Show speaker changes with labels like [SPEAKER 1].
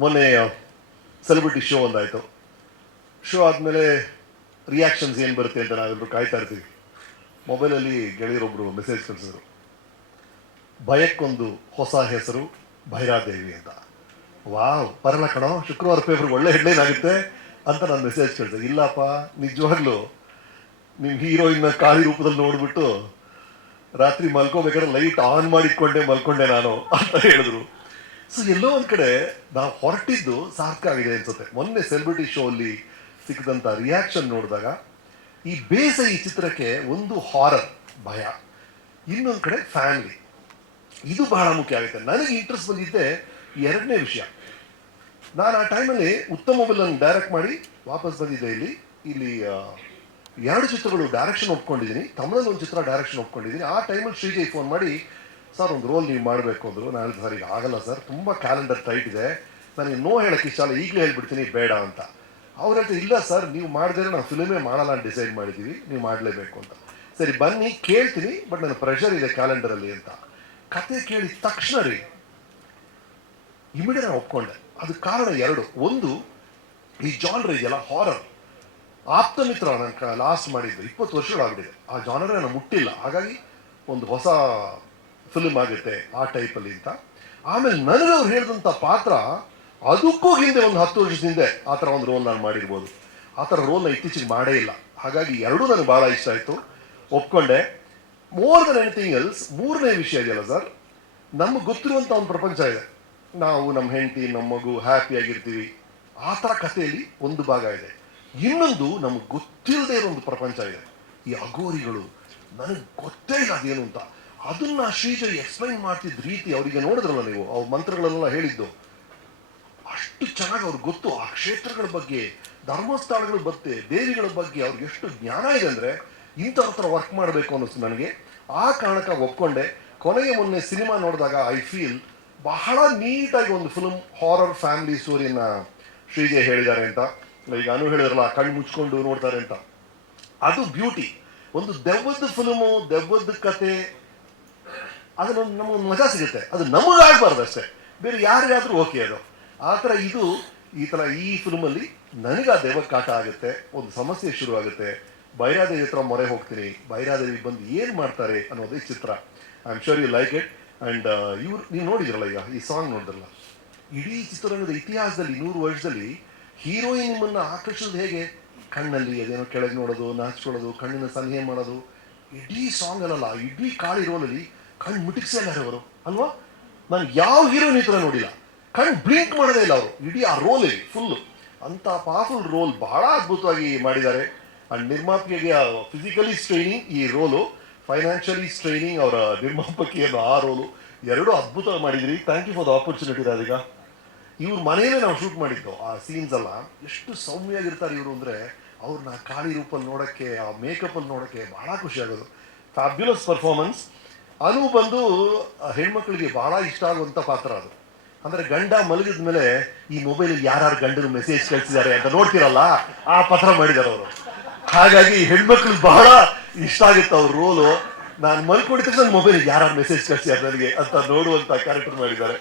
[SPEAKER 1] ಮೊನ್ನೆ celebrity show ಒಂದಾಯಿತು. Show ಆದಮೇಲೆ ರಿಯಾಕ್ಷನ್ಸ್ ಏನು ಬರುತ್ತೆ ಅಂತ ನಾವೆಲ್ಲರೂ ಕಾಯ್ತಾ ಇರ್ತೀವಿ. ಮೊಬೈಲಲ್ಲಿ ಗೆಳೆಯರೊಬ್ಬರು ಮೆಸೇಜ್ ಕಳಿಸಿದ್ರು. ಭಯಕ್ಕೊಂದು ಹೊಸ ಹೆಸರು ಭೈರಾದೇವಿ ಅಂತ. ವಾವ್, ಬರಲ್ಲ ಕಣೋ, ಶುಕ್ರವಾರ ಪೇಪರ್ ಒಳ್ಳೆ ಹೆಡ್ಲೈನ್ ಆಗುತ್ತೆ ಅಂತ ನಾನು ಮೆಸೇಜ್ ಕೇಳಿದೆ. ಇಲ್ಲಪ್ಪ, ನಿಜವಾಗ್ಲೂ ನಿಮ್ಮ ಹೀರೋಯಿನ್ನ ಕಾಳಿ ರೂಪದಲ್ಲಿ ನೋಡಿಬಿಟ್ಟು ರಾತ್ರಿ ಮಲ್ಕೋಬೇಕಾದ್ರೆ ಲೈಟ್ ಆನ್ ಮಾಡಿಟ್ಕೊಂಡೆ ಮಲ್ಕೊಂಡೆ ನಾನು ಅಂತ ಹೇಳಿದ್ರು. ಸೊ ಎಲ್ಲೋ ಒಂದ್ ಕಡೆ ನಾವು ಹೊರಟಿದ್ದು ಸಾರ್ಥಕ ಆಗಿದೆ ಅನ್ಸುತ್ತೆ. ಮೊನ್ನೆ ಸೆಲೆಬ್ರಿಟಿ ಶೋ ಅಲ್ಲಿ ಸಿಕ್ಕಿದಂತ ರಿಯಾಕ್ಷನ್ ನೋಡಿದಾಗ ಈ ಬೇಸ ಈ ಚಿತ್ರಕ್ಕೆ ಒಂದು ಹಾರರ್ ಭಯ. ಇನ್ನೊಂದು ಕಡೆ ಫ್ಯಾಮಿಲಿ ಇದು ಬಹಳ ಮುಖ್ಯ ಆಗುತ್ತೆ. ನನಗೆ ಇಂಟ್ರೆಸ್ಟ್ ಬಂದಿದ್ದೆ ಎರಡನೇ ವಿಷಯ. ನಾನು ಆ ಟೈಮಲ್ಲಿ ಉತ್ತಮ ಅನ್ನು ಡೈರೆಕ್ಟ್ ಮಾಡಿ ವಾಪಸ್ ಬಂದಿದ್ದೆ ಇಲ್ಲಿ. ಇಲ್ಲಿ ಎರಡು ಚಿತ್ರಗಳು ಡೈರೆಕ್ಷನ್ ಒಪ್ಕೊಂಡಿದ್ದೀನಿ. ತಮಿಳಲ್ಲಿ ಒಂದು ಚಿತ್ರ ಡೈರೆಕ್ಷನ್ ಒಪ್ಕೊಂಡಿದ್ದೀನಿ. ಆ ಟೈಮಲ್ಲಿ ಶ್ರೀಜಯ್ ಫೋನ್ ಮಾಡಿ ಸರ್, ಒಂದು ರೋಲ್ ನೀವು ಮಾಡಬೇಕು ಅಂದರು. ನಾನು ಹೇಳಿದೆ, ಸರ್, ಈಗ ಆಗಲ್ಲ ಸರ್. ತುಂಬ ಕ್ಯಾಲೆಂಡರ್ ಟೈಟ್ ಇದೆ. ನನಗೆ ನೋ ಹೇಳಕ್ಕೆ ಇಷ್ಟ ಅಲ್ಲ. ಈಗಲೇ ಹೇಳ್ಬಿಡ್ತೀನಿ, ಬೇಡ ಅಂತ. ಅವ್ರು ಹೇಳ್ತಾರೆ, ಇಲ್ಲ ಸರ್, ನೀವು ಮಾಡಿದ್ರೆ ನಾವು ಫಿಲ್ಮೇ ಮಾಡಲ್ಲ ಅಂತ ಡಿಸೈಡ್ ಮಾಡಿದ್ದೀವಿ ನೀವು ಮಾಡಲೇಬೇಕು ಅಂತ. ಸರಿ, ಬನ್ನಿ, ಕೇಳ್ತೀನಿ ಬಟ್ ನನ್ನ ಪ್ರೆಷರ್ ಇದೆ ಕ್ಯಾಲೆಂಡರಲ್ಲಿ ಅಂತ. ಕತೆ ಕೇಳಿದ ತಕ್ಷಣ ರೀ, ಇಮಿಡಿಯೇಟ್ ಒಪ್ಕೊಂಡೆ. ಅದು ಕಾರಣ ಎರಡು. ಒಂದು, ಈ ಜಾನರ್ ಇದೆಯಲ್ಲ ಹಾರರ್ ಆಪ್ತ ಮಿತ್ರ ನಾನು ಲಾಸ್ಟ್ ಮಾಡಿದ್ದು, ಇಪ್ಪತ್ತು ವರ್ಷಗಳಾಗ್ಬಿಟ್ಟಿದೆ. ಆ ಜಾನರ್ ನಾನು ಮುಟ್ಟಿಲ್ಲ. ಹಾಗಾಗಿ, ಒಂದು ಹೊಸ ಫಿಲ್ಮ್ ಆಗುತ್ತೆ ಆ ಟೈಪಲ್ಲಿ ಅಂತ. ಆಮೇಲೆ ನನಗೆ ಅವ್ರು ಹೇಳಿದಂಥ ಪಾತ್ರ ಅದಕ್ಕೂ ಹಿಂದೆ ಒಂದು ಹತ್ತು ವರ್ಷದ ಹಿಂದೆ ಆ ಥರ ಒಂದು ರೋಲ್ ನಾನು ಮಾಡಿರ್ಬೋದು. ಆ ಥರ ರೋಲ್ನ ಇತ್ತೀಚೆಗೆ ಮಾಡೇ ಇಲ್ಲ. ಹಾಗಾಗಿ ಎರಡೂ ನನಗೆ ಭಾಳ ಇಷ್ಟ ಆಯಿತು. ಒಪ್ಕೊಂಡೆ. ಮೋರ್ ದನ್ ಎನಿಥಿಂಗ್ ಎಲ್ಸ್ ಮೂರನೇ ವಿಷಯ ಇದೆಯಲ್ಲ ಸರ್, ನಮಗೆ ಗೊತ್ತಿರುವಂಥ ಒಂದು ಪ್ರಪಂಚ ಇದೆ. ನಾವು ನಮ್ಮ ಹೆಂಡತಿ, ನಮ್ಮ ಮಗು ಹ್ಯಾಪಿಯಾಗಿರ್ತೀವಿ ಆ ಥರ ಕಥೆಯಲ್ಲಿ ಒಂದು ಭಾಗ ಇದೆ. ಇನ್ನೊಂದು ನಮಗೆ ಗೊತ್ತಿಲ್ಲದೆ ಇರೋ ಒಂದು ಪ್ರಪಂಚ ಇದೆ. ಈ ಅಗೋರಿಗಳು ನನಗೆ ಗೊತ್ತೇ ಇಲ್ಲ ಅದೇನು ಅಂತ. ಅದನ್ನ ಶ್ರೀಜಯ್ ಎಕ್ಸ್ಪ್ಲೈನ್ ಮಾಡ್ತಿದ್ದ ರೀತಿ ಅವರಿಗೆ ನೋಡಿದ್ರಲ್ಲ ನೀವು, ಅವ್ರ ಮಂತ್ರಗಳನ್ನೆಲ್ಲ ಹೇಳಿದ್ದು. ಅಷ್ಟು ಚೆನ್ನಾಗಿ ಅವ್ರಿಗೆ ಗೊತ್ತು ಆ ಕ್ಷೇತ್ರಗಳ ಬಗ್ಗೆ, ಧರ್ಮಸ್ಥಳಗಳ ಬಗ್ಗೆ ದೇವಿಗಳ ಬಗ್ಗೆ ಅವ್ರಿಗೆ ಎಷ್ಟು ಜ್ಞಾನ ಇದೆ ಅಂದ್ರೆ ಇಂಥವ್ರ ಹತ್ರ ವರ್ಕ್ ಮಾಡಬೇಕು ಅನ್ನಿಸ್ತು ನನಗೆ. ಆ ಕಾರಣಕ್ಕಾಗಿ ಒಪ್ಕೊಂಡೆ. ಕೊನೆಗೆ ಮೊನ್ನೆ ಸಿನಿಮಾ ನೋಡಿದಾಗ ಐ ಫೀಲ್ ಬಹಳ ನೀಟಾಗಿ ಒಂದು ಫಿಲ್ಮ್ ಹಾರರ್ ಫ್ಯಾಮಿಲಿ ಸ್ಟೋರಿಯನ್ನ ಶ್ರೀಜೆ ಹೇಳಿದ್ದಾರೆ ಅಂತ. ಈಗ ಅನು ಹೇಳಿದ್ರಲ್ಲ ಕಣ್ಣು ಮುಚ್ಕೊಂಡು ನೋಡ್ತಾರೆ ಅಂತ. ಅದು ಬ್ಯೂಟಿ ಒಂದು ದೆವ್ವದ ಫಿಲ್ಮು ದೆವ್ವದ ಕತೆ ಅದನ್ನ ನಮಗೆ ಮಜಾ ಸಿಗುತ್ತೆ. ಅದು ನಮಗಾಗಬಾರ್ದು ಅಷ್ಟೇ. ಬೇರೆ ಯಾರಿಗಾದರೂ ಓಕೆ ಅದು. ಆ ಥರ ಇದು ಈ ಥರ ಈ ಫಿಲ್ಮಲ್ಲಿ ನನಗೆ ಆ ದೇವ ಕಾಟ ಆಗುತ್ತೆ, ಒಂದು ಸಮಸ್ಯೆ ಶುರುವಾಗುತ್ತೆ ಬೈರಾದೇವಿ ಹತ್ರ ಮೊರೆ ಹೋಗ್ತೀನಿ. ಬೈರಾದೇವಿ ಬಂದು ಏನು ಮಾಡ್ತಾರೆ ಅನ್ನೋದೇ ಚಿತ್ರ. I am sure you like it and ಇವ್ರು ನೀವು ನೋಡಿದ್ರಲ್ಲ ಈಗ, ಈ ಸಾಂಗ್ ನೋಡಿದ್ರಲ್ಲ? ಇಡೀ ಚಿತ್ರರಂಗದ ಇತಿಹಾಸದಲ್ಲಿ, ನೂರು ವರ್ಷದಲ್ಲಿ ಹೀರೋಯಿನ್ ನಿಮ್ಮನ್ನು ಆಕರ್ಷಿಸೋದು ಹೇಗೆ? ಕಣ್ಣಲ್ಲಿ ಅದೇನೋ ಕೆಳಗೆ ನೋಡೋದು, ನಾಚಿಕೊಳ್ಳೋದು, ಕಣ್ಣಿನ ಸಲಹೆ ಮಾಡೋದು. ಇಡೀ ಸಾಂಗ್ ಅಲ್ಲಲ್ಲ, ಇಡೀ ಕಾಳಿ ರೋಲಲ್ಲಿ ಕಣ್ಣು ಮುಟಿಕ್ಸಲ್ಲ ಅವರು. ಅಲ್ವಾ? ನಾನು ಯಾವ ಹೀರೋ ಈ ನೋಡಿಲ್ಲ. ಕಣ್ಣು ಬ್ಲಿಂಕ್ ಮಾಡೋದೇ ಇಲ್ಲ ಅವರು. ಇಡೀ ಆ ರೋಲಲ್ಲಿ ಫುಲ್ಲು ಅಂತ ಪವರ್ಫುಲ್ ರೋಲ್ ಬಹಳ ಅದ್ಭುತವಾಗಿ ಮಾಡಿದ್ದಾರೆ. ಅಂಡ್ ನಿರ್ಮಾಪಕಿಗೆ ಫಿಸಿಕಲಿ ಸ್ಟ್ರೈನಿಂಗ್ ಈ ರೋಲು ಫೈನಾನ್ಷಿಯಲಿ ಸ್ಟ್ರೈನಿಂಗ್ ಅವರ ನಿರ್ಮಾಪಕಿಯನ್ನು ಆ ರೋಲು ಎರಡೂ ಅದ್ಭುತವಾಗಿ ಮಾಡಿದ್ರಿ thank you for the opportunity Radhika. ಇವ್ರ ಮನೆಯಲ್ಲೇ ನಾವು ಶೂಟ್ ಮಾಡಿದ್ದು ಆ ಸೀನ್ಸ್ ಎಲ್ಲ. ಎಷ್ಟು ಸೌಮ್ಯಾಗಿರ್ತಾರೆ ಇವರು ಅಂದರೆ ಅವ್ರನ್ನ ಕಾಳಿ ರೂಪಲ್ಲಿ ನೋಡೋಕ್ಕೆ, ಆ ಮೇಕಪ್ಪಲ್ಲಿ ನೋಡೋಕ್ಕೆ ಬಹಳ ಖುಷಿ ಆಗೋದು. ಫ್ಯಾಬ್ಯುಲಸ್ ಪರ್ಫಾರ್ಮೆನ್ಸ್ ಅನು ಬಂದು ಹೆಣ್ಮಕ್ಳಿಗೆ ಬಹಳ ಇಷ್ಟ ಆಗುವಂಥ ಪಾತ್ರ ಅದು. ಅಂದರೆ ಗಂಡ ಮಲಗಿದ ಮೇಲೆ ಈ ಮೊಬೈಲ್ ಯಾರ್ಯಾರು ಗಂಡನ ಮೆಸೇಜ್ ಕಳಿಸಿದ್ದಾರೆ ಅಂತ ನೋಡ್ತಿರಲ್ಲ, ಆ ಪಾತ್ರ ಮಾಡಿದ್ದಾರೆ ಅವರು. ಹಾಗಾಗಿ ಹೆಣ್ಮಕ್ಳಿಗೆ ಬಹಳ ಇಷ್ಟ ಆಗುತ್ತೆ ಅವ್ರ ರೋಲು ನಾನು ಮಲ್ಕೊಂಡಿದ್ದ ಮೊಬೈಲ್ ಯಾರು ಮೆಸೇಜ್ ಕಳಿಸಿದ್ದಾರೆ ನನಗೆ ಅಂತ ನೋಡುವಂತ ಕ್ಯಾರೆಕ್ಟರ್ ಮಾಡಿದ್ದಾರೆ.